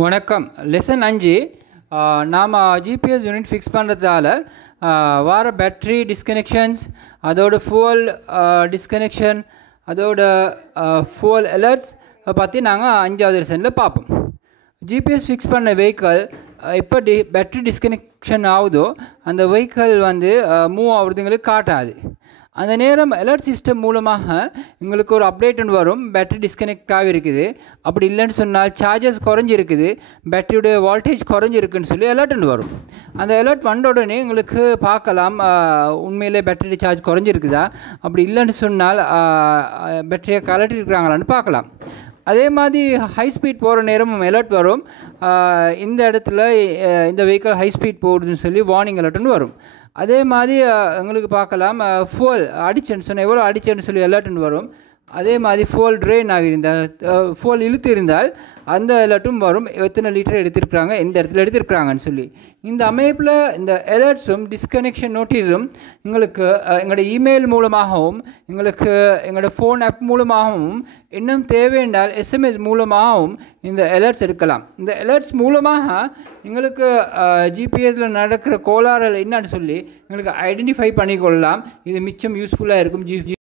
வணக்கம். லெசன் 5 நாம் GPS unit fix பண்ணுறதால வார பேட்ரி டிஸ்கனெக்ஷன்ஸ், அதோட ஃபியூவல் டிஸ்கனெக்ஷன், அதோட ஃபியூவல் அலர்ட்ஸ் பற்றி நாங்கள் 5வது லெசனில் பார்ப்போம். ஜிபிஎஸ் ஃபிக்ஸ் பண்ண வெஹிக்கிள் இப்போ பேட்ரி டிஸ்கனெக்ஷன் ஆகுதோ அந்த வெஹிக்கிள் மூவ் ஆகுறதுங்களுக்கு காட்டாது. அந்த நேரம் அலர்ட் சிஸ்டம் மூலமாக எங்களுக்கு ஒரு அப்டேட் வரும், பேட்ரி டிஸ்கனெக்ட் ஆகிருக்குது, அப்படி இல்லைன்னு சொன்னால் சார்ஜஸ் குறைஞ்சிருக்குது, பேட்டரியுடைய வோல்டேஜ் குறைஞ்சிருக்குன்னு சொல்லி அலர்ட் வரும். அந்த அலர்ட் வந்த உடனே எங்களுக்கு பார்க்கலாம் உண்மையிலே பேட்டரி சார்ஜ் குறைஞ்சிருக்குதா, அப்படி இல்லைன்னு சொன்னால் பேட்டரியை கலட்டிருக்கிறாங்களான்னு பார்க்கலாம். அதே மாதிரி ஹை ஸ்பீட் போகிற நேரமும் அலர்ட் வரும், இந்த இடத்துல இந்த வெஹிக்கிள் ஹை ஸ்பீட் போகுதுன்னு சொல்லி வார்னிங் அலர்ட்னு வரும். அதே மாதிரி எங்களுக்கு பார்க்கலாம் ஃபுவல் அடிச்சேன்னு சொன்னால் எவ்வளோ அடிச்சேன்னு சொல்லி அலர்ட்னு வரும். அதே மாதிரி ஃபுவல் ட்ரெயின் ஆகியிருந்தால், ஃபுவல் இழுத்து இருந்தால் அந்த அலர்ட்டும் வரும், எத்தனை லிட்டர் எடுத்திருக்கிறாங்க, எந்த இடத்துல எடுத்திருக்கிறாங்கன்னு சொல்லி. இந்த அமைப்பில் இந்த அலர்ட்ஸும் டிஸ்கனெக்ஷன் நோட்டீஸும் எங்களுக்கு எங்களோட இமெயில் மூலமாகவும் எங்களோட ஃபோன் ஆப் மூலமாகவும் இன்னும் தேவையென்றால் எஸ்எம்எஸ் மூலமாகவும் இந்த அலர்ட்ஸ் எடுக்கலாம். இந்த அலர்ட்ஸ் மூலமாக எங்களுக்கு ஜிபிஎஸில் நடக்கிற கோளாறுகள் என்னன்னு சொல்லி எங்களுக்கு ஐடென்டிஃபை பண்ணிக்கொள்ளலாம். இது மிச்சம் யூஸ்ஃபுல்லாக இருக்கும்.